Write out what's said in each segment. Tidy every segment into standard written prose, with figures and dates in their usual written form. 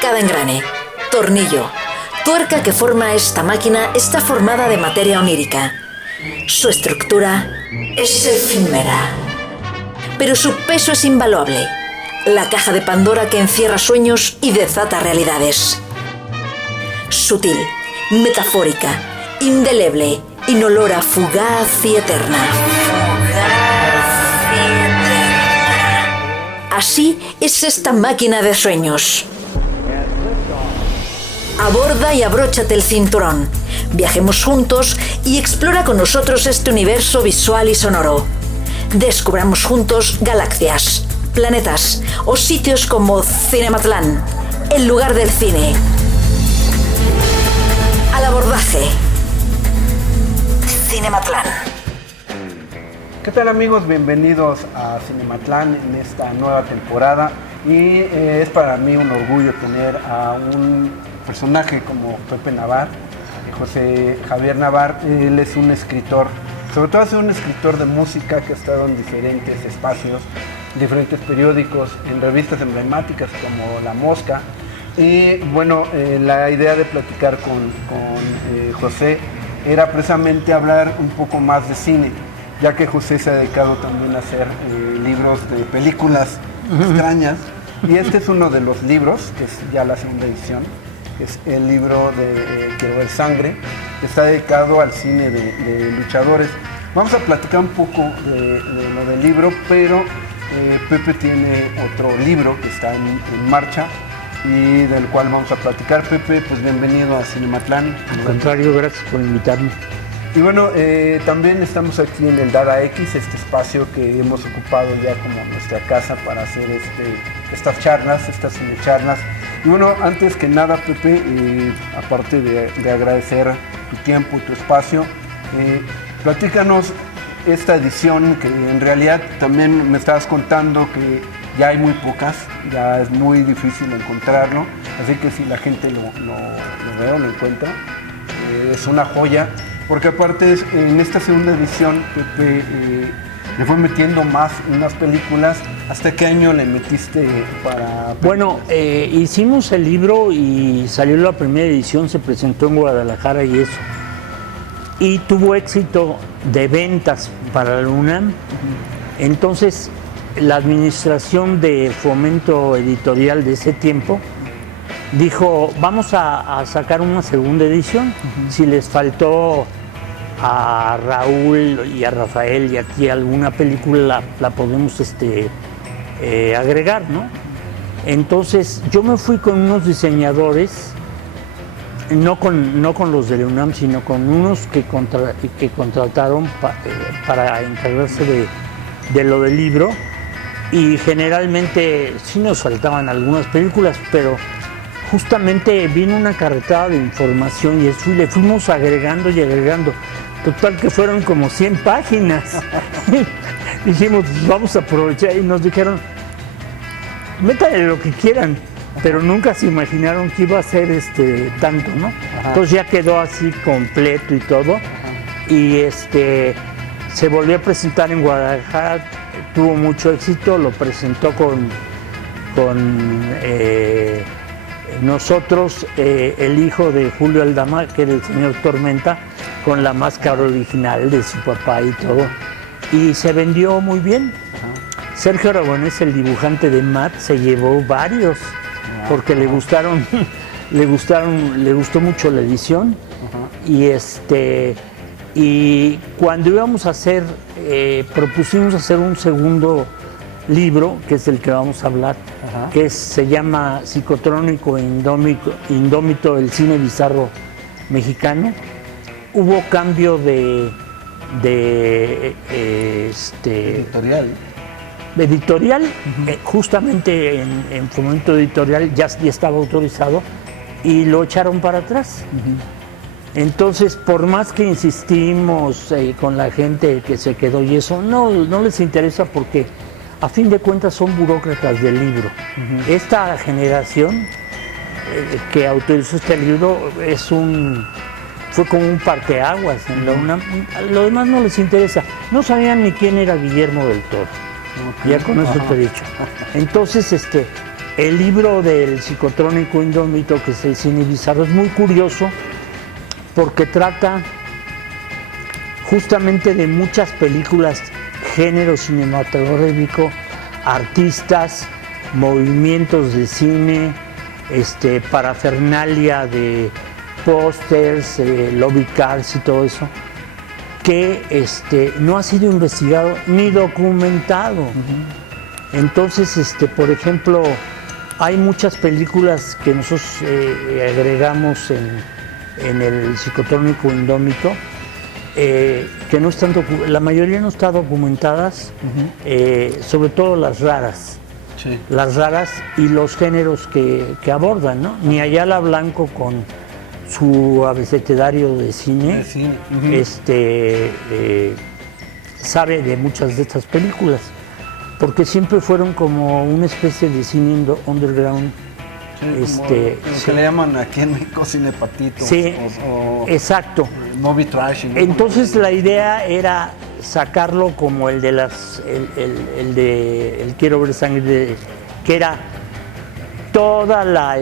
Cada engrane, tornillo, tuerca que forma esta máquina está formada de materia onírica. Su estructura es efímera, pero su peso es invaluable. La caja de Pandora que encierra sueños y desata realidades. Sutil, metafórica, indeleble, inolora, fugaz y eterna. Así es esta máquina de sueños. Aborda y abróchate el cinturón. Viajemos juntos y explora con nosotros este universo visual y sonoro. Descubramos juntos galaxias, planetas o sitios como Cinematlán, el lugar del cine. Al abordaje. Cinematlán. ¿Qué tal, amigos? Bienvenidos a Cinematlán en esta nueva temporada y es para mí un orgullo tener a un personaje como Pepe Navarr, José Javier Navarr. Él es un escritor, sobre todo es un escritor de música que ha estado en diferentes espacios, diferentes periódicos, en revistas emblemáticas como La Mosca. Y bueno, la idea de platicar con José era precisamente hablar un poco más de cine, ya que José se ha dedicado también a hacer libros de películas extrañas. Y este es uno de los libros, que es ya la segunda edición, que es el libro de Quiero ver sangre, que está dedicado al cine de luchadores. Vamos a platicar un poco de lo del libro, pero Pepe tiene otro libro que está en marcha y del cual vamos a platicar. Pepe, pues bienvenido a Cinematlán. Al contrario, gracias por invitarme. Y bueno, también estamos aquí en el Dada X, este espacio que hemos ocupado ya como nuestra casa para hacer estas charlas, estas cinecharlas. Y bueno, antes que nada, Pepe, aparte de agradecer tu tiempo y tu espacio, platícanos esta edición que en realidad también me estabas contando que ya hay muy pocas, ya es muy difícil encontrarlo, así que si la gente lo ve o lo encuentra, es una joya. Porque aparte en esta segunda edición Pepe le fue metiendo más unas películas. ¿Hasta qué año le metiste para películas? Bueno, hicimos el libro y salió la primera edición, se presentó en Guadalajara y eso. Y tuvo éxito de ventas para la UNAM. Entonces la administración de fomento editorial de ese tiempo dijo, vamos a sacar una segunda edición. Si les faltó a Raúl y a Rafael y aquí alguna película, la podemos agregar, ¿no? Entonces yo me fui con unos diseñadores, no con los de la UNAM, sino con unos que contrataron para encargarse de lo del libro, y generalmente sí nos faltaban algunas películas, pero justamente vino una carretada de información y eso, y le fuimos agregando y agregando. Total que fueron como 100 páginas. Dijimos, vamos a aprovechar, y nos dijeron, métanle lo que quieran, pero nunca se imaginaron que iba a ser tanto, ¿no? Ajá. Entonces ya quedó así completo y todo. Ajá. Y se volvió a presentar en Guadalajara, tuvo mucho éxito, lo presentó con nosotros, el hijo de Julio Aldama, que era el señor Tormenta, con la máscara original de su papá y todo, y se vendió muy bien. Ajá. Sergio Aragonés, el dibujante de Matt, se llevó varios, porque le gustó mucho la edición. Ajá. Y cuando íbamos a hacer, propusimos hacer un segundo libro, que es el que vamos a hablar, ajá, que se llama Psicotrónico e Indómito, el cine bizarro mexicano. Hubo cambio de editorial, uh-huh. Justamente en fomento editorial ya estaba autorizado y lo echaron para atrás. Uh-huh. Entonces, por más que insistimos con la gente que se quedó y eso, no les interesa, porque a fin de cuentas son burócratas del libro. Uh-huh. Esta generación que autorizó este libro fue como un parteaguas en la UNAM. Lo demás no les interesa. No sabían ni quién era Guillermo del Toro. Okay. Ya con eso te he dicho. Entonces, El libro del psicotrónico indómito, que es el cine bizarro, es muy curioso porque trata justamente de muchas películas, género cinematográfico, artistas, movimientos de cine, parafernalia de pósters, lobby cars y todo eso, que no ha sido investigado ni documentado. Entonces, por ejemplo, hay muchas películas que nosotros agregamos en el psicotrónico indómito, que no están la mayoría no está documentadas, sobre todo las raras. Sí. Las raras y los géneros que abordan, ¿no? Ni Ayala Blanco con su abecedario de cine, sabe de muchas de estas películas, porque siempre fueron como una especie de cine underground. Sí, lo que le llaman aquí en México cine patito. Sí, exacto. Movie trash. Entonces la idea era sacarlo como el de el Quiero ver sangre, que era toda la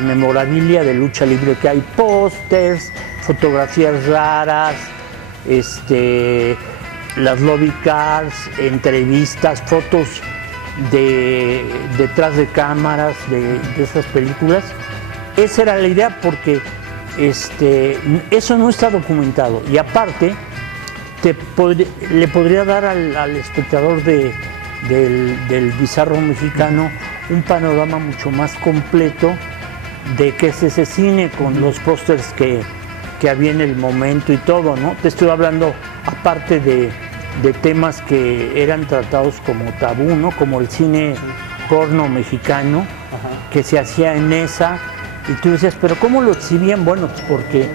memorabilia de lucha libre, que hay pósters, fotografías raras, las lobby cars, entrevistas, fotos detrás de cámaras de esas películas. Esa era la idea, porque eso no está documentado, y aparte le podría dar al espectador del bizarro mexicano un panorama mucho más completo de qué es ese cine, con los pósters que había en el momento y todo, ¿no? Te estoy hablando, aparte de temas que eran tratados como tabú, ¿no? Como el cine porno mexicano, que se hacía en esa, y tú decías, ¿pero cómo lo exhibían? Bueno, pues porque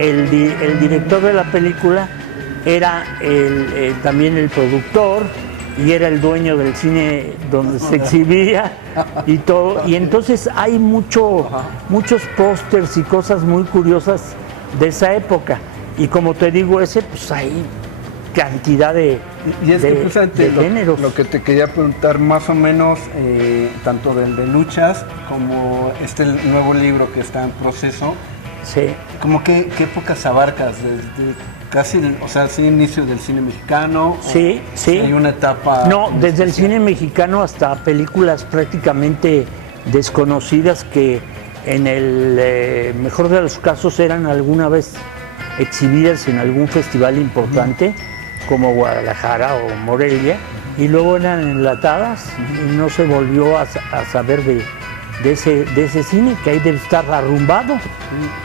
el director de la película era también el productor, y era el dueño del cine donde se exhibía y todo, y entonces hay muchos pósters y cosas muy curiosas de esa época, y como te digo, pues hay cantidad de géneros. Lo que te quería preguntar, más o menos, tanto del de luchas como el nuevo libro que está en proceso, sí. ¿Cómo qué épocas abarcas? Desde casi, inicio del cine mexicano. Sí, sí. Hay una etapa. No, desde el cine mexicano hasta películas prácticamente desconocidas que en el mejor de los casos eran alguna vez exhibidas en algún festival importante, como Guadalajara o Morelia, y luego eran enlatadas y no se volvió a saber de ese cine, que ahí debe estar arrumbado.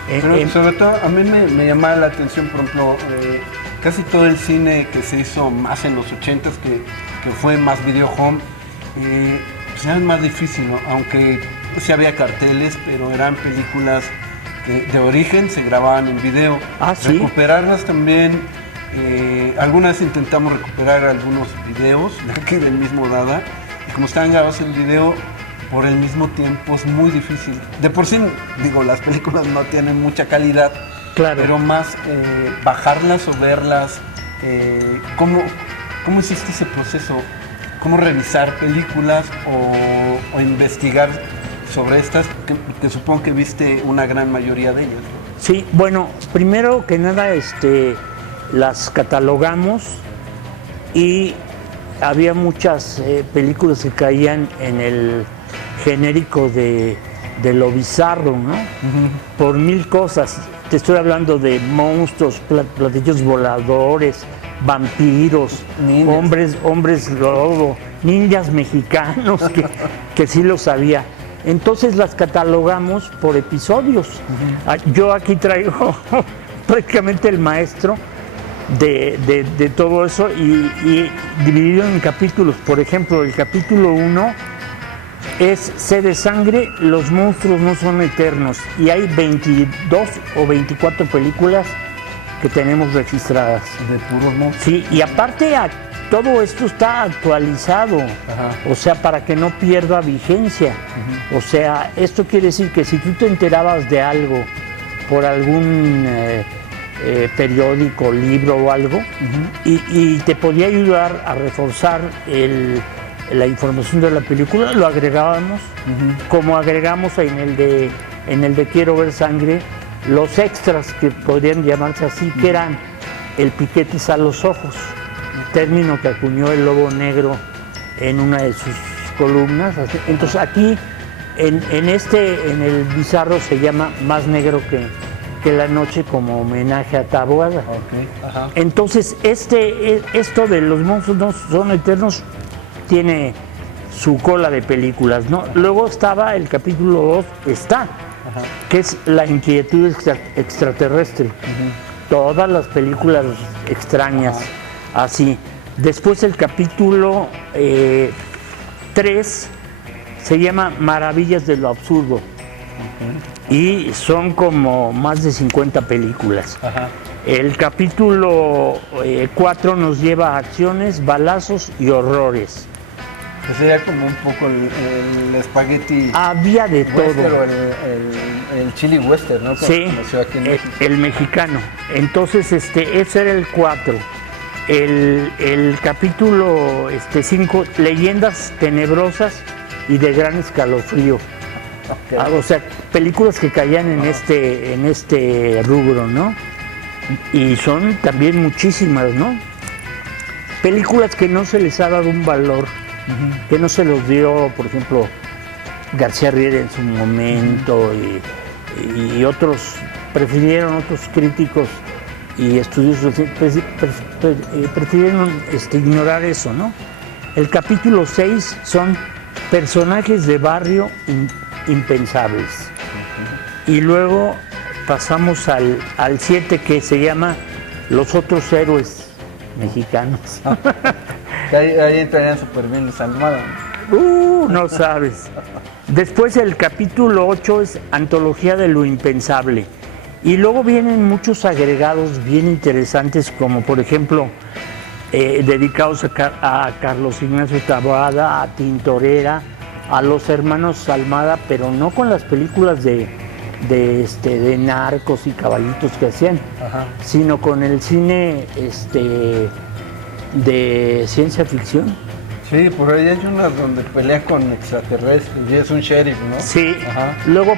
Pero sobre todo a mí me llamaba la atención, por ejemplo, casi todo el cine que se hizo más en los 80s, que fue más video home, pues era más difícil, ¿no? Aunque sí había carteles, pero eran películas que de origen se grababan en video. ¿Sí? Recuperarlas también, alguna vez intentamos recuperar algunos videos de aquí del mismo Dada, y como estaban grabados en video, por el mismo tiempo es muy difícil. De por sí, las películas no tienen mucha calidad, claro, pero más bajarlas o verlas. ¿Cómo hiciste ese proceso? ¿Cómo revisar películas o investigar sobre estas? Que supongo que viste una gran mayoría de ellas. Sí, bueno, primero que nada las catalogamos, y había muchas películas que caían en el genérico de lo bizarro, ¿no? Por mil cosas. Te estoy hablando de monstruos, platillos voladores, vampiros, hombres lobo, ninjas mexicanos, que sí los había. Entonces las catalogamos por episodios. Yo aquí traigo prácticamente el maestro de todo eso, y dividido en capítulos. Por ejemplo, el capítulo 1 es Sed de sangre, los monstruos no son eternos, y hay 22 o 24 películas que tenemos registradas. De puros monstruos. Sí, y aparte todo esto está actualizado, o sea, para que no pierda vigencia. O sea, esto quiere decir que si tú te enterabas de algo por algún periódico, libro o algo, y te podía ayudar a reforzar la información de la película, lo agregábamos, como agregamos en el de Quiero ver sangre, los extras que podrían llamarse así, que eran el piquetes a los ojos, término que acuñó el Lobo Negro en una de sus columnas. Entonces aquí, en el Bizarro, se llama Más negro que la noche, como homenaje a Taboada. Entonces esto de Los monstruos no son eternos tiene su cola de películas, ¿no? Luego estaba el capítulo 2, que es La inquietud extraterrestre. Todas las películas extrañas, así. Después el capítulo 3 se llama Maravillas de lo absurdo. Y son como más de 50 películas. El capítulo 4 nos lleva a acciones, balazos y horrores. Que sería como un poco el espagueti. Había de western, todo. O el chili western, ¿no? Sí, Aquí en México. el mexicano. Entonces, ese era el 4. El capítulo 5, Leyendas tenebrosas y de gran escalofrío. O sea, películas que caían en este rubro, ¿no? Y son también muchísimas, ¿no? Películas que no se les ha dado un valor, que no se los dio, por ejemplo, García Riera en su momento, y otros, prefirieron otros críticos y estudiosos, prefirieron ignorar eso, ¿no? El capítulo 6 son personajes de barrio impensables. Y luego pasamos al 7, que se llama Los otros héroes mexicanos. Ahí entrarían súper bien los Almada. No sabes. Después el capítulo 8 es Antología de lo impensable. Y luego vienen muchos agregados bien interesantes, como por ejemplo dedicados a Carlos Ignacio Taboada, a Tintorera, a los hermanos Almada, pero no con las películas de narcos y caballitos que hacían, sino con el cine de ciencia ficción. Sí, por ahí hay una donde pelea con extraterrestres y es un sheriff, ¿no? Sí. Luego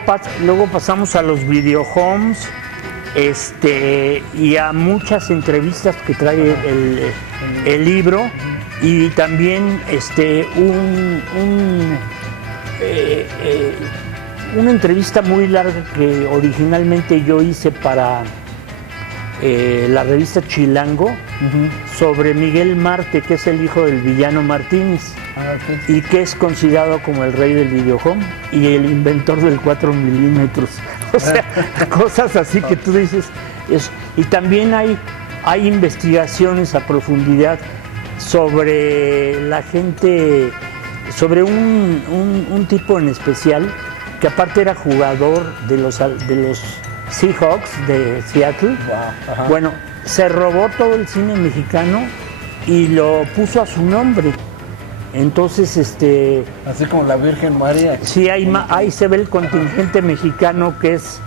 pasamos a los videohomes, y a muchas entrevistas que trae el libro, y también una entrevista muy larga que originalmente yo hice para la revista Chilango, sobre Miguel Marte, que es el hijo del villano Martínez, y que es considerado como el rey del videohome y el inventor del 4 milímetros. O sea, cosas así que tú dices. Y también hay investigaciones a profundidad sobre la gente, sobre un tipo en especial, que aparte era jugador de los Seahawks de Seattle. Bueno, se robó todo el cine mexicano y lo puso a su nombre. Entonces, así como la Virgen María. Sí, ahí se ve el contingente mexicano, que es,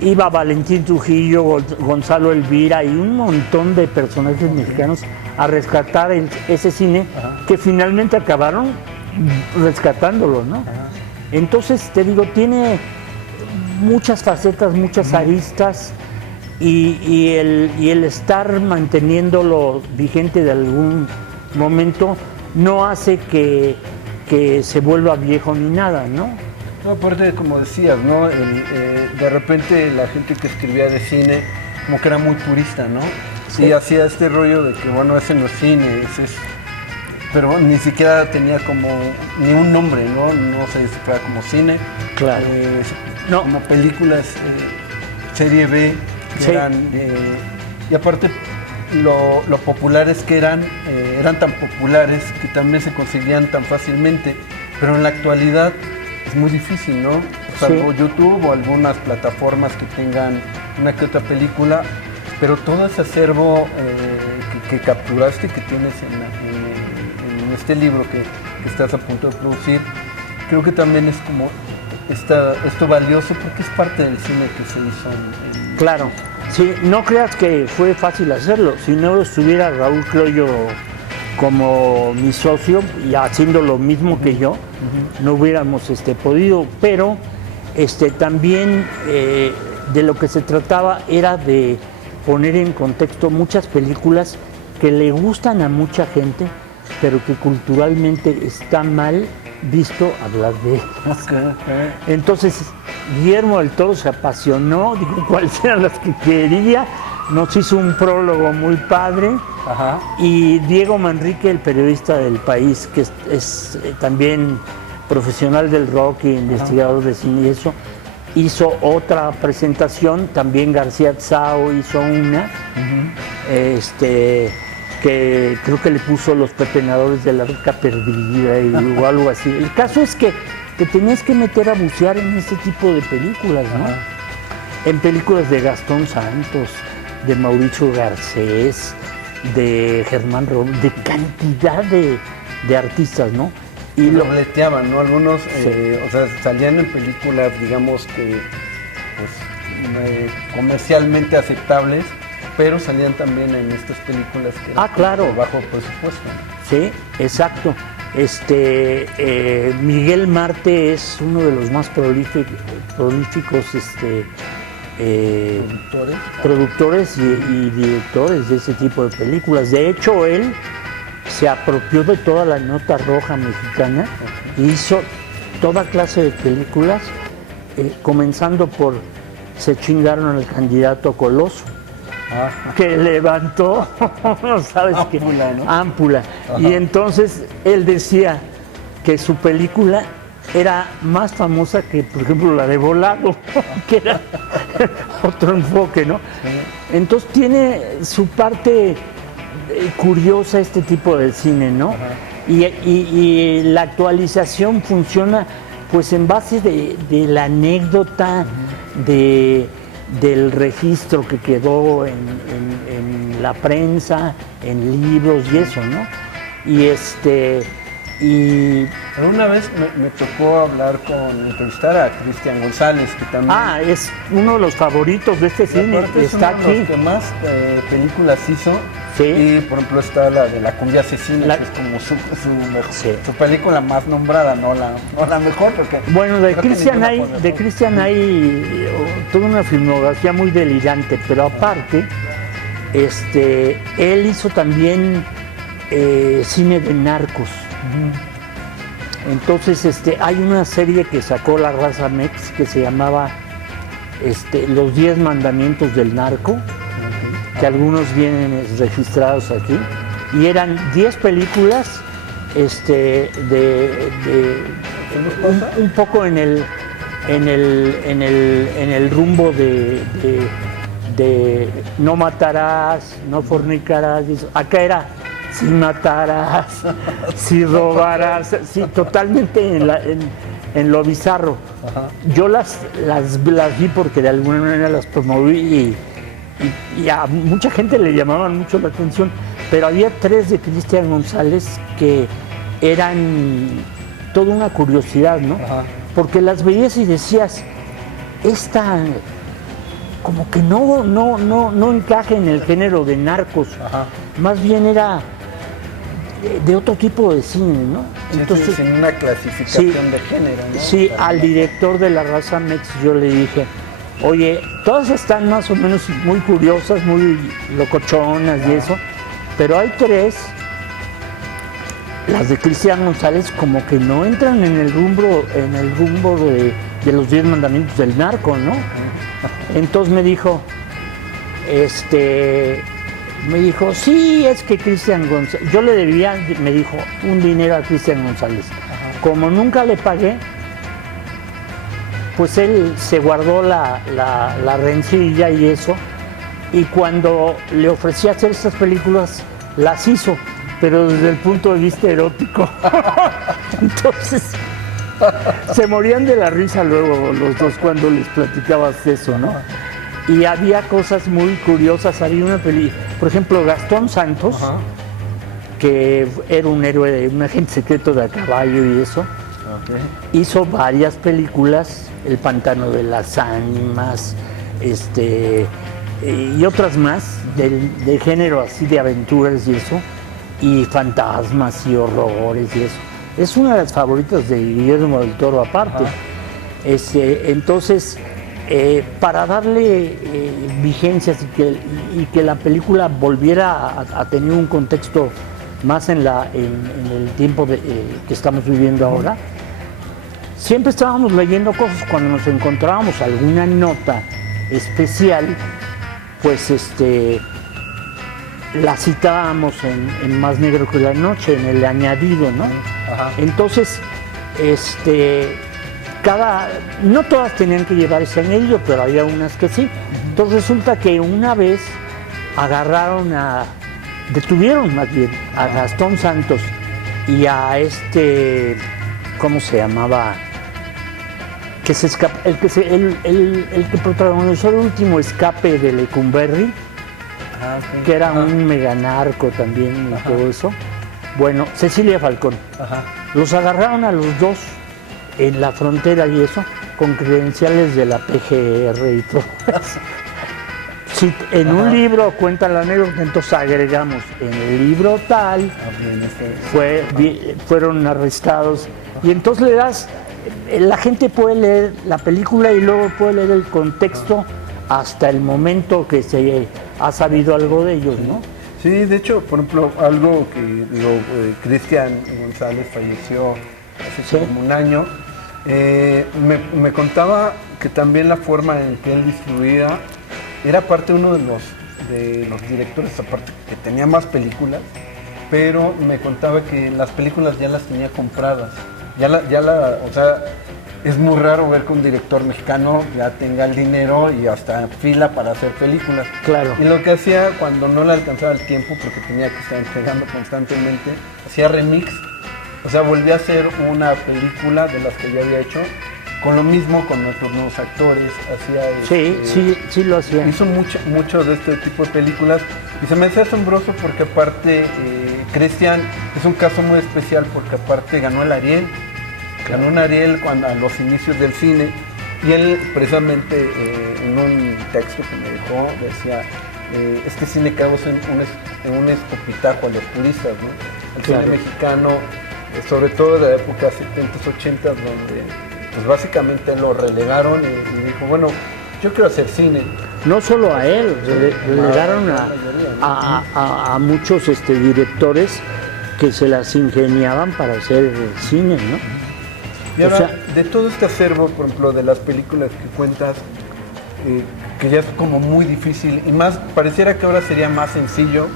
iba Valentín Trujillo, Gonzalo Elvira y un montón de personajes mexicanos a rescatar ese cine, que finalmente acabaron rescatándolo, ¿no? Entonces, te digo, tiene muchas facetas, muchas aristas, y el estar manteniéndolo vigente de algún momento no hace que se vuelva viejo ni nada, ¿no? No, aparte, como decías, ¿no? De repente la gente que escribía de cine como que era muy purista, ¿no? Sí. Y hacía este rollo de que, bueno, ese no es cine, pero ni siquiera tenía como ni un nombre, ¿no? No se descifraba como cine. Claro. No. Como películas serie B, que eran, y aparte lo populares que eran tan populares que también se conseguían tan fácilmente, pero en la actualidad es muy difícil, ¿no? Salvo YouTube o algunas plataformas que tengan una que otra película, pero todo ese acervo que capturaste, que tienes en este libro que estás a punto de producir, creo que también es como esto valioso, porque es parte del cine que se hizo. Claro, sí, no creas que fue fácil hacerlo. Si no estuviera Raúl Cloyo como mi socio y haciendo lo mismo que yo, no hubiéramos podido, pero también de lo que se trataba era de poner en contexto muchas películas que le gustan a mucha gente, pero que culturalmente está mal visto hablar de ellas. Okay. Entonces, Guillermo del Toro se apasionó, dijo cuáles eran las que quería, nos hizo un prólogo muy padre. Ajá. Y Diego Manrique, el periodista del País, que es también profesional del rock e investigador de cine y eso, hizo otra presentación, también García Tsao hizo una, que creo que le puso Los Pepenadores de la Rica Perdida o algo así. El caso es que te tenías que meter a bucear en este tipo de películas, ¿no? En películas de Gastón Santos, de Mauricio Garcés, de Germán Robles, de cantidad de artistas, ¿no? Y lo dobleteaban, ¿no? Algunos, Sí. o sea, salían en películas, digamos que, pues, comercialmente aceptables, pero salían también en estas películas que eran claro. de bajo presupuesto, ¿no? Sí, exacto. Miguel Marte es uno de los más prolíficos productores y directores de ese tipo de películas. De hecho, él se apropió de toda la nota roja mexicana e hizo toda clase de películas, comenzando por Se chingaron al candidato Coloso, que levantó, no sabes qué, Ámpula, ¿no? ámpula. Ajá. Y entonces él decía que su película era más famosa que, por ejemplo, la de Volado, que era otro enfoque, ¿no? Entonces tiene su parte curiosa este tipo de cine, ¿no? Y la actualización funciona pues en base de la anécdota, del registro que quedó en la prensa, en libros y eso, ¿no? Y Alguna vez me tocó entrevistar a Cristian González, que también... es uno de los favoritos de este cine, aparte es está uno de aquí. los que más películas hizo. Sí. Y por ejemplo está la de La Cumbia Asesina, que es como Sí. su película más nombrada, no la mejor, porque... Bueno, de creo que Cristian ninguna hay, fue de mejor. Cristian hay toda una filmografía muy delirante, pero aparte, él hizo también cine de narcos. Entonces, hay una serie que sacó la Raza Mex que se llamaba Los 10 Mandamientos del Narco, que algunos vienen registrados aquí, y eran 10 películas un poco en el rumbo de no matarás, no fornicarás. Acá era si matarás, si robarás, sí, totalmente en lo bizarro. Ajá. Yo las vi porque de alguna manera las promoví y a mucha gente le llamaban mucho la atención, pero había 3 de Cristian González que eran toda una curiosidad, ¿no? Ajá. Porque las veías y decías, esta como que no encaja en el género de narcos, Ajá. más bien era de otro tipo de cine, ¿no? Sí, Entonces, sin una clasificación sí, de género, ¿no? sí, Para al nada. director de la Raza Mex yo le dije, oye, todas están más o menos muy curiosas, muy locochonas y eso, pero hay 3, las de Cristian González, como que no entran en el rumbo de los 10 mandamientos del narco, ¿no? Entonces me dijo, sí, es que Cristian González, yo le debía, me dijo, un dinero a Cristian González. Como nunca le pagué, pues él se guardó la rencilla y eso, y cuando le ofrecí hacer estas películas, las hizo, pero desde el punto de vista erótico. Entonces, se morían de la risa luego los dos cuando les platicabas eso, ¿no? Y había cosas muy curiosas, había una por ejemplo, Gastón Santos, Ajá. que era un héroe, un agente secreto de a caballo y eso, Ok. hizo varias películas, El Pantano de las Ánimas, y otras más, de género así de aventuras y eso, y fantasmas y horrores y eso. Es una de las favoritas de Guillermo del Toro aparte. Entonces, para darle vigencias y que la película volviera a tener un contexto más en el tiempo que estamos viviendo ahora, siempre estábamos leyendo cosas. Cuando nos encontrábamos alguna nota especial, pues la citábamos en Más Negro que la Noche, en el añadido, ¿no? Ajá. Entonces, no todas tenían que llevar ese añadido, pero había unas que sí. Entonces resulta que una vez detuvieron más bien a Gastón Santos y a ¿cómo se llamaba? Que se escapa, el que protagonizó el último escape de Lecumberri, que era un mega narco también y todo eso. Bueno, Cecilia Falcón. Ajá. Los agarraron a los dos en la frontera y eso, con credenciales de la PGR y todo eso. Sí, en un libro cuentan la anécdota, entonces agregamos, en el libro tal, fueron arrestados, y entonces la gente puede leer la película y luego puede leer el contexto hasta el momento que se ha sabido algo de ellos, ¿no? Sí, de hecho, por ejemplo, algo que Cristian González falleció hace como un año, me contaba que también la forma en que él distribuía era parte de uno de los directores, aparte que tenía más películas, pero me contaba que las películas ya las tenía compradas. O sea, es muy raro ver que un director mexicano ya tenga el dinero y hasta fila para hacer películas. Claro. Y lo que hacía cuando no le alcanzaba el tiempo, porque tenía que estar entregando constantemente, hacía remix. O sea, volvía a hacer una película de las que ya había hecho, con lo mismo con nuestros nuevos actores. Sí lo hacía. Hizo mucho de este tipo de películas y se me hace asombroso porque aparte Cristian es un caso muy especial porque aparte ganó el Ariel. Ganó un Ariel a los inicios del cine y él precisamente en un texto que me dejó decía este cine que hago es un escopitajo a los turistas, ¿no? El cine mexicano, sobre todo de la época 70s, 80s, donde pues básicamente lo relegaron y dijo, bueno, yo quiero hacer cine. No solo a él, relegaron a muchos directores que se las ingeniaban para hacer cine, ¿no? Y ahora, de todo este acervo, por ejemplo, de las películas que cuentas, que ya es como muy difícil, y más, pareciera que ahora sería más sencillo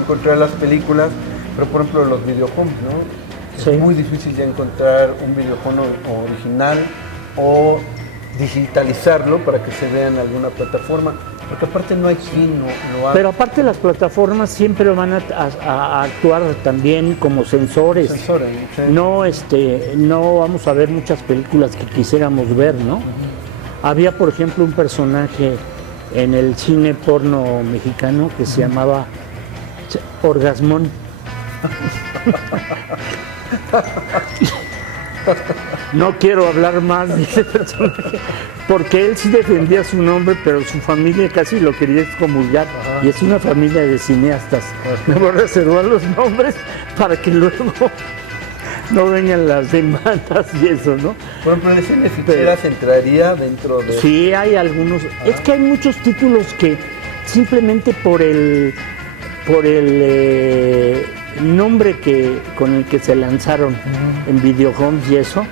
encontrar las películas, pero por ejemplo los videojuegos, ¿no? Sí. Es muy difícil ya encontrar un videojuego original o digitalizarlo para que se vea en alguna plataforma, porque aparte no hay quien lo haga. Pero aparte las plataformas siempre van a actuar también como censores. Censores, sí. No vamos a ver muchas películas que quisiéramos ver, ¿no? Había, por ejemplo, un personaje en el cine porno mexicano que se llamaba Orgasmón. No quiero hablar más de ese personaje, porque él sí defendía su nombre, pero su familia casi lo quería excomulgar. Y es una familia de cineastas. Me voy a reservar los nombres para que luego no vengan las demandas y eso, ¿no? Por ejemplo, ¿el cine ficheras entraría dentro de...? Sí, hay algunos. Es que hay muchos títulos que simplemente por el nombre con el que se lanzaron en videohomes y eso,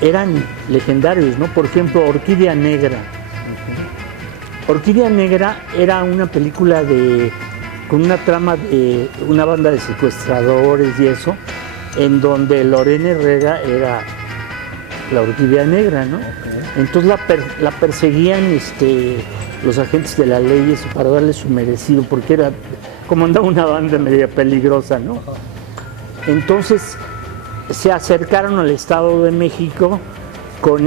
eran legendarios, ¿no? Por ejemplo, Orquídea Negra. Orquídea Negra era una película con una trama de una banda de secuestradores y eso, en donde Lorena Herrera era la Orquídea Negra, ¿no? Entonces la perseguían los agentes de la ley eso, para darle su merecido, porque era como andaba una banda media peligrosa, ¿no? Entonces se acercaron al Estado de México con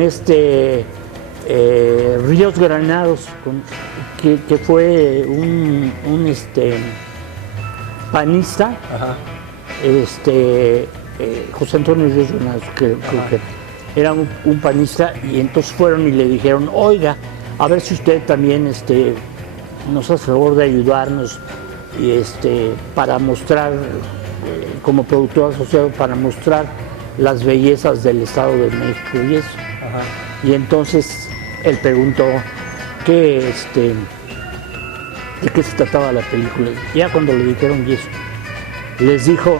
Ríos Granados, que fue un panista, José Antonio Ríos Granados, que era un panista, y entonces fueron y le dijeron, oiga, a ver si usted también nos hace favor de ayudarnos y para mostrar como productor asociado para mostrar las bellezas del Estado de México y eso. Ajá. Y entonces él preguntó de qué se trataba la película. Ya cuando le dijeron y eso, les dijo,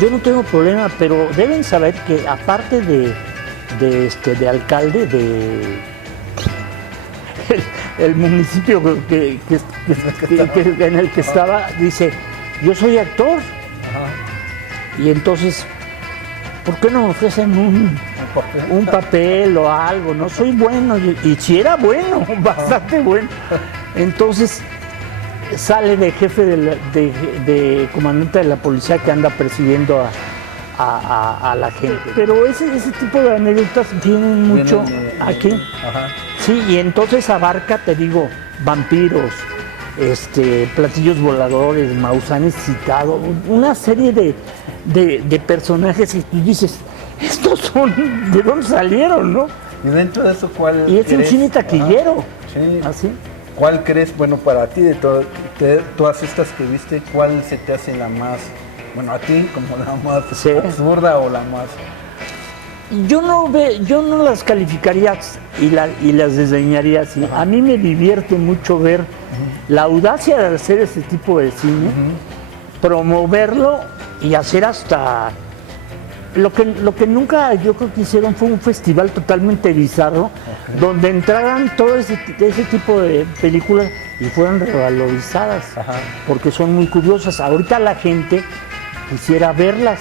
yo no tengo problema, pero deben saber que aparte de alcalde el municipio en el que estaba, dice, yo soy actor. Ajá. Y entonces, ¿por qué no me ofrecen un papel o algo? No soy bueno. Y si era bueno, bastante bueno. Entonces sale de jefe de comandante de la policía que anda persiguiendo a la gente. Pero ese tipo de anécdotas vienen mucho aquí. Ajá. Sí, y entonces abarca, te digo, vampiros, platillos voladores, Maussan citado, una serie de personajes y tú dices, estos son, ¿de dónde salieron, no? Y dentro de eso, ¿cuál Y es un crees? cine taquillero. Sí. ¿Así? ¿Cuál crees, bueno, para ti, de todas estas que viste, cuál se te hace la más, bueno, a ti como la más Sí. absurda o la más? Yo no las calificaría y las desdeñaría así. Ajá. A mí me divierte mucho ver la audacia de hacer ese tipo de cine, promoverlo y hacer hasta... Lo que nunca yo creo que hicieron fue un festival totalmente bizarro, donde entraran todo ese tipo de películas y fueran revalorizadas, Ajá. porque son muy curiosas. Ahorita la gente quisiera verlas,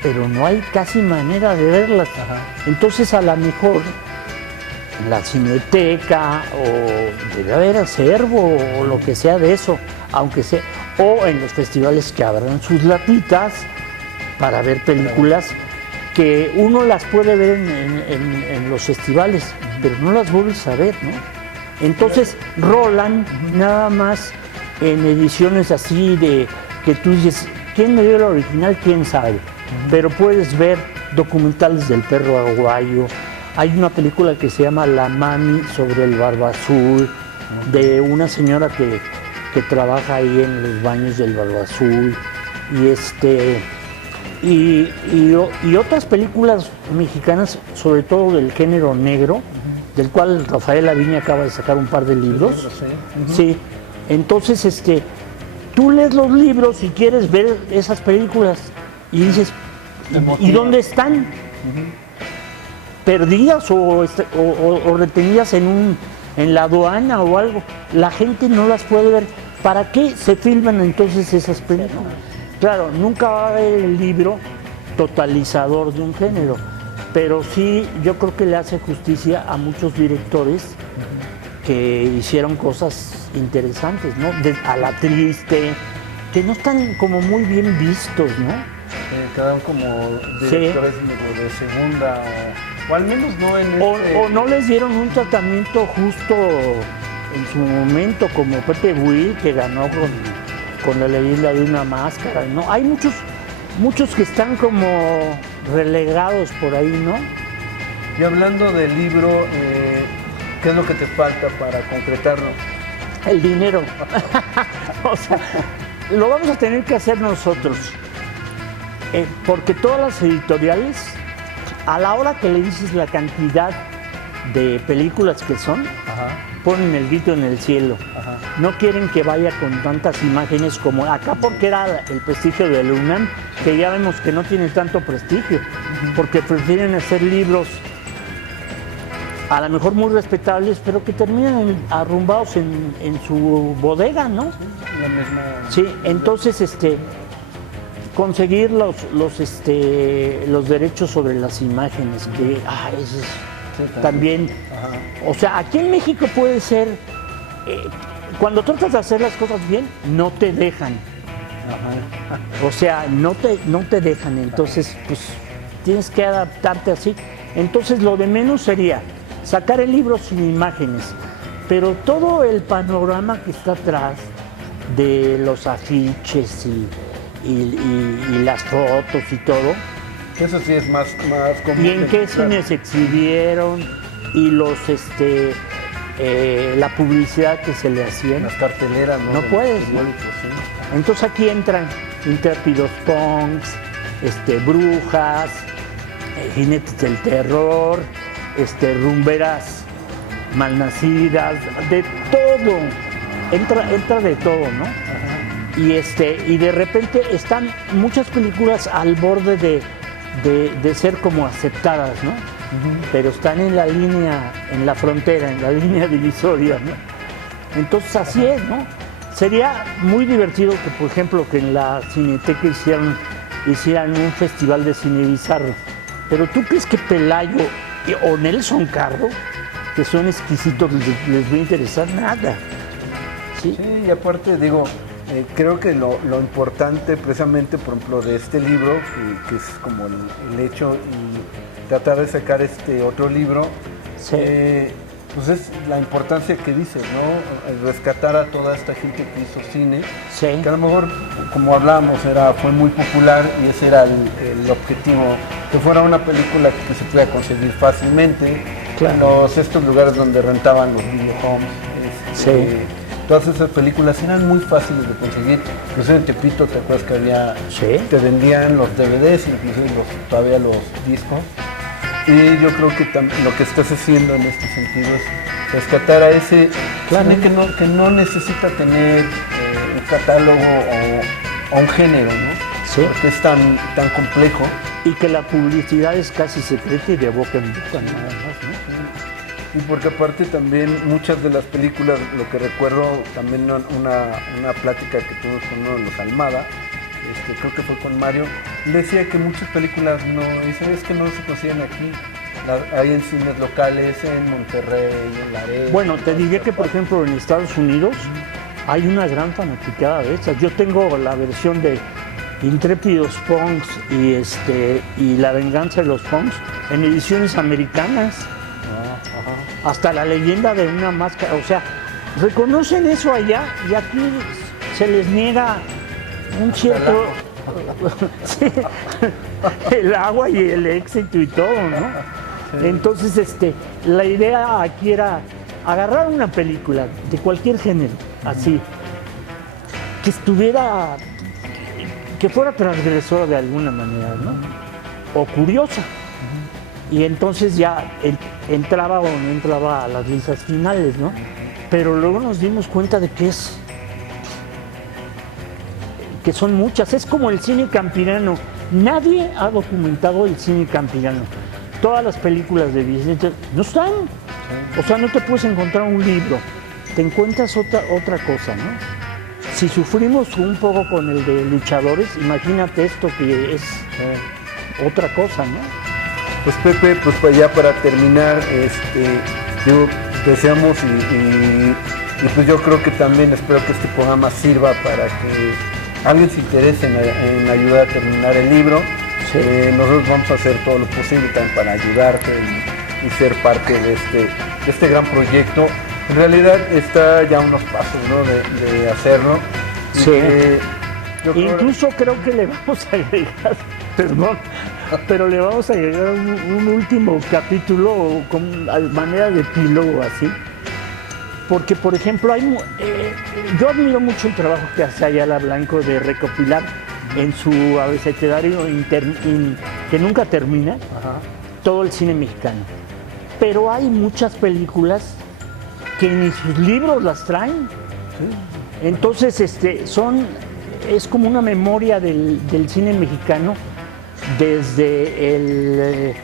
pero no hay casi manera de verlas. Ajá. Entonces a lo mejor en la Cineteca o debe haber acervo o lo que sea de eso, aunque sea, o en los festivales que abran sus latitas para ver películas que uno las puede ver en los festivales, pero no las vuelves a ver, ¿no? Entonces rolan nada más en ediciones así de que tú dices, ¿quién me dio el original? ¿Quién sabe? Pero puedes ver documentales del perro aguayo. Hay una película que se llama La Mami sobre el Barba Azul, de una señora que trabaja ahí en los baños del Barba Azul. Y otras películas mexicanas, sobre todo del género negro, del cual Rafael Lavigne acaba de sacar un par de libros. Sí. Entonces, tú lees los libros y quieres ver esas películas y dices, ¿y dónde están? ¿Perdidas o retenidas en la aduana o algo? La gente no las puede ver. ¿Para qué se filman entonces esas películas? Claro, nunca va a haber el libro totalizador de un género, pero sí yo creo que le hace justicia a muchos directores que hicieron cosas interesantes, ¿no? A La Triste, que no están como muy bien vistos, ¿no? Quedan como directores de segunda, o al menos no en o no les dieron un tratamiento justo en su momento, como Pepe Buil, que ganó con La Leyenda de una Máscara, ¿no? Hay muchos que están como relegados por ahí, ¿no? Y hablando del libro, ¿qué es lo que te falta para concretarlo? El dinero. O sea, lo vamos a tener que hacer nosotros. Porque todas las editoriales, a la hora que le dices la cantidad de películas que son, ponen el grito en el cielo. No quieren que vaya con tantas imágenes como acá, porque era el prestigio de la UNAM, que ya vemos que no tiene tanto prestigio, porque prefieren hacer libros a lo mejor muy respetables, pero que terminan arrumbados en su bodega, ¿no? La misma... Sí, entonces conseguir los derechos sobre las imágenes, que eso es también. O sea, aquí en México puede ser, cuando tratas de hacer las cosas bien, no te dejan. O sea, no te dejan, entonces pues tienes que adaptarte así. Entonces lo de menos sería sacar el libro sin imágenes, pero todo el panorama que está atrás de los afiches y las fotos y todo. Eso sí es más común. Y en qué cines se exhibieron y la publicidad que se le hacían. Las carteleras, ¿no? No puedes, ¿no? Sí. Entonces aquí entran Intrépidos Punks, Brujas, Jinetes del Terror, Rumberas Malnacidas, de todo, entra de todo, ¿no? Y de repente están muchas películas al borde de ser como aceptadas, ¿no? Pero están en la línea, en la frontera, en la línea divisoria, ¿no? Entonces así es, ¿no? Sería muy divertido que, por ejemplo, que en la Cineteca hicieran un festival de cine bizarro. Pero ¿tú crees que Pelayo o Nelson Cardo, que son exquisitos, les va a interesar? Nada. Sí, y aparte digo, creo que lo importante precisamente, por ejemplo, de este libro, que es como el hecho y tratar de sacar este otro libro, Sí. pues es la importancia que dice, ¿no? El rescatar a toda esta gente que hizo cine, Sí. que a lo mejor, como hablábamos, fue muy popular y ese era el objetivo, que fuera una película que se pudiera conseguir fácilmente, Claro. en estos lugares donde rentaban los videohomes. Sí. Todas esas películas eran muy fáciles de conseguir. Incluso en Tepito, ¿te acuerdas que había? Sí. Te vendían los DVDs, inclusive todavía los discos. Y yo creo que lo que estás haciendo en este sentido es rescatar a ese cine que no necesita tener un catálogo o un género, ¿no? Sí. Porque es tan complejo. Y que la publicidad es casi secreta y de boca en boca nada más, ¿no? Y porque aparte también muchas de las películas, lo que recuerdo también una plática que tuvimos con uno de los Almada, creo que fue con Mario, decía que muchas películas es que no se consiguen aquí. Hay en cines locales, en Monterrey, en Laredo. Bueno, te diría que, por ejemplo, en Estados Unidos hay una gran fanaticada de estas. Yo tengo la versión de Intrépidos Punks y La Venganza de los Punks en ediciones americanas. Hasta la leyenda de una máscara, o sea, reconocen eso allá y aquí se les niega un cierto sí, el agua y el éxito y todo, ¿no? Sí. Entonces, la idea aquí era agarrar una película de cualquier género, así, que fuera transgresora de alguna manera, ¿no? O curiosa. Y entonces ya entraba o no entraba a las listas finales, ¿no? Pero luego nos dimos cuenta de que son muchas. Es como el cine campirano. Nadie ha documentado el cine campirano. Todas las películas de Vicente no están. O sea, no te puedes encontrar un libro. Te encuentras otra cosa, ¿no? Si sufrimos un poco con el de luchadores, imagínate esto que es otra cosa, ¿no? Pues Pepe, pues ya para terminar, yo deseamos y pues yo creo que también espero que este programa sirva para que alguien se interese en ayudar a terminar el libro. Sí. Nosotros vamos a hacer todo lo posible también para ayudarte y ser parte de este gran proyecto. En realidad está ya unos pasos, ¿no? de hacerlo. Sí. Incluso creo que le vamos a agregar, perdón, pero le vamos a agregar un último capítulo con manera de epílogo así. Porque, por ejemplo, yo admiro mucho el trabajo que hace Ayala Blanco de recopilar en su abecedario que nunca termina todo el cine mexicano. Pero hay muchas películas que ni sus libros las traen. Sí. Entonces, es como una memoria del cine mexicano desde el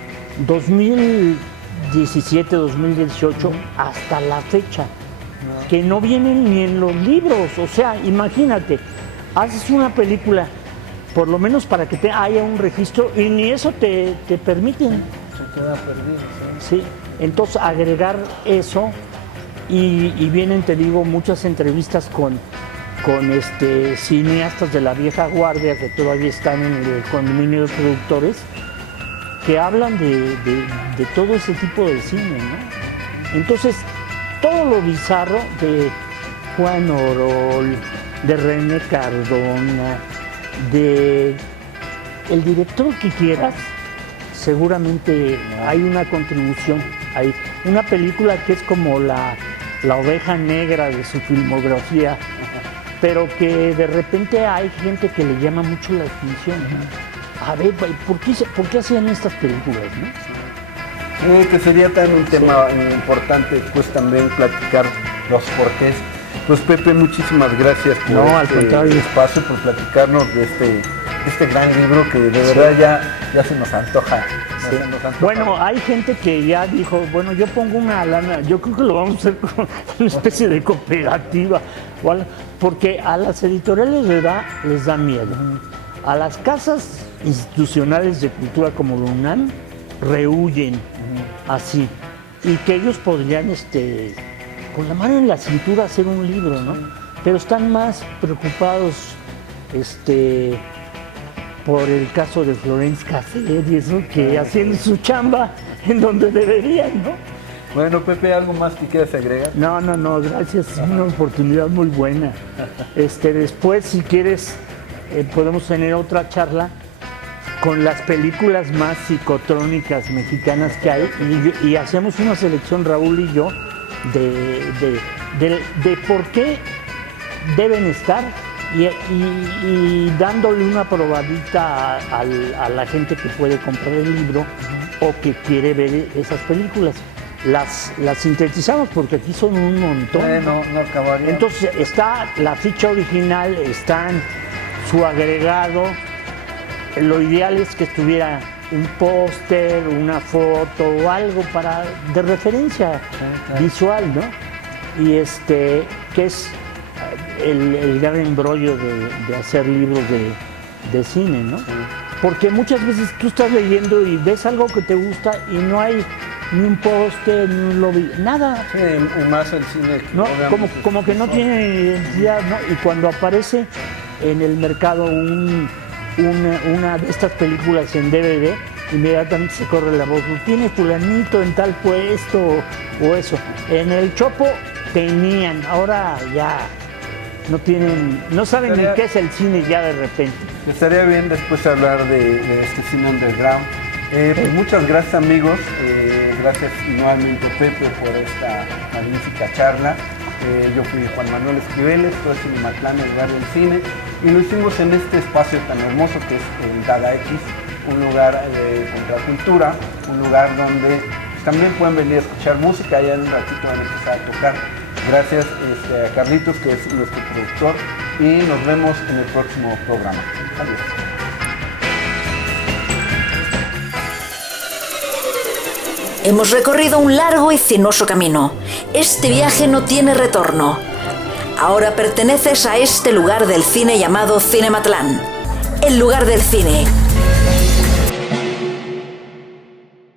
2017, 2018 hasta la fecha, que no vienen ni en los libros. O sea, imagínate, haces una película, por lo menos para que haya un registro, y ni eso te permiten. Se queda perdido. Sí, entonces agregar eso, y vienen, te digo, muchas entrevistas con cineastas de la vieja guardia que todavía están en el condominio de productores, que hablan de todo ese tipo de cine, ¿no? Entonces, todo lo bizarro de Juan Orol, de René Cardona, de el director que quieras, seguramente hay una contribución. Hay una película que es como la oveja negra de su filmografía, pero que de repente hay gente que le llama mucho la atención, ¿no? A ver, ¿por qué hacían estas películas, no? Que sería también un tema importante, pues también platicar los porqués. Pues Pepe, muchísimas gracias por al contrario, espacio, por platicarnos de este gran libro que de verdad ya se nos antoja. Sí. Bueno, hay gente que ya dijo, bueno, yo pongo una lana, yo creo que lo vamos a hacer con una especie de cooperativa, porque a las editoriales les da miedo. A las casas institucionales de cultura como la UNAM rehuyen así, y que ellos podrían con la mano en la cintura hacer un libro, ¿no? Pero están más preocupados por el caso de Florence Cassel y eso, que haciendo su chamba en donde deberían, ¿no? Bueno, Pepe, ¿algo más que quieras agregar? No, gracias, es una oportunidad muy buena. Después, si quieres, podemos tener otra charla con las películas más psicotrónicas mexicanas que hay y hacemos una selección, Raúl y yo, de por qué deben estar y dándole una probadita a la gente que puede comprar el libro o que quiere ver esas películas. Las sintetizamos porque aquí son un montón. No acabaría. Entonces está la ficha original, está su agregado. Lo ideal es que estuviera un póster, una foto o algo de referencia visual, ¿no? Y que es el gran embrollo de hacer libros de cine, ¿no? Sí. Porque muchas veces tú estás leyendo y ves algo que te gusta y no hay ni un póster, ni un lobby, nada. Sí, más el cine. No, como que no tiene identidad, ¿no? Y cuando aparece en el mercado una de estas películas en DVD, inmediatamente se corre la voz, tiene fulanito en tal puesto o eso. En el Chopo tenían, ahora ya no tienen, no saben ni qué es el cine ya de repente. Estaría bien después hablar de este cine underground. Pues muchas gracias, amigos, gracias nuevamente, Pepe, por esta magnífica charla. Yo fui Juan Manuel Esquivel, esto es Cinematlán, el lugar del cine, y lo hicimos en este espacio tan hermoso que es el Dada X, un lugar de contracultura, un lugar donde también pueden venir a escuchar música, ya en un ratito van a empezar a tocar. Gracias a Carlitos, que es nuestro productor, y nos vemos en el próximo programa. Adiós. Hemos recorrido un largo y sinuoso camino. Este viaje no tiene retorno. Ahora perteneces a este lugar del cine llamado Cinematlán, el lugar del cine.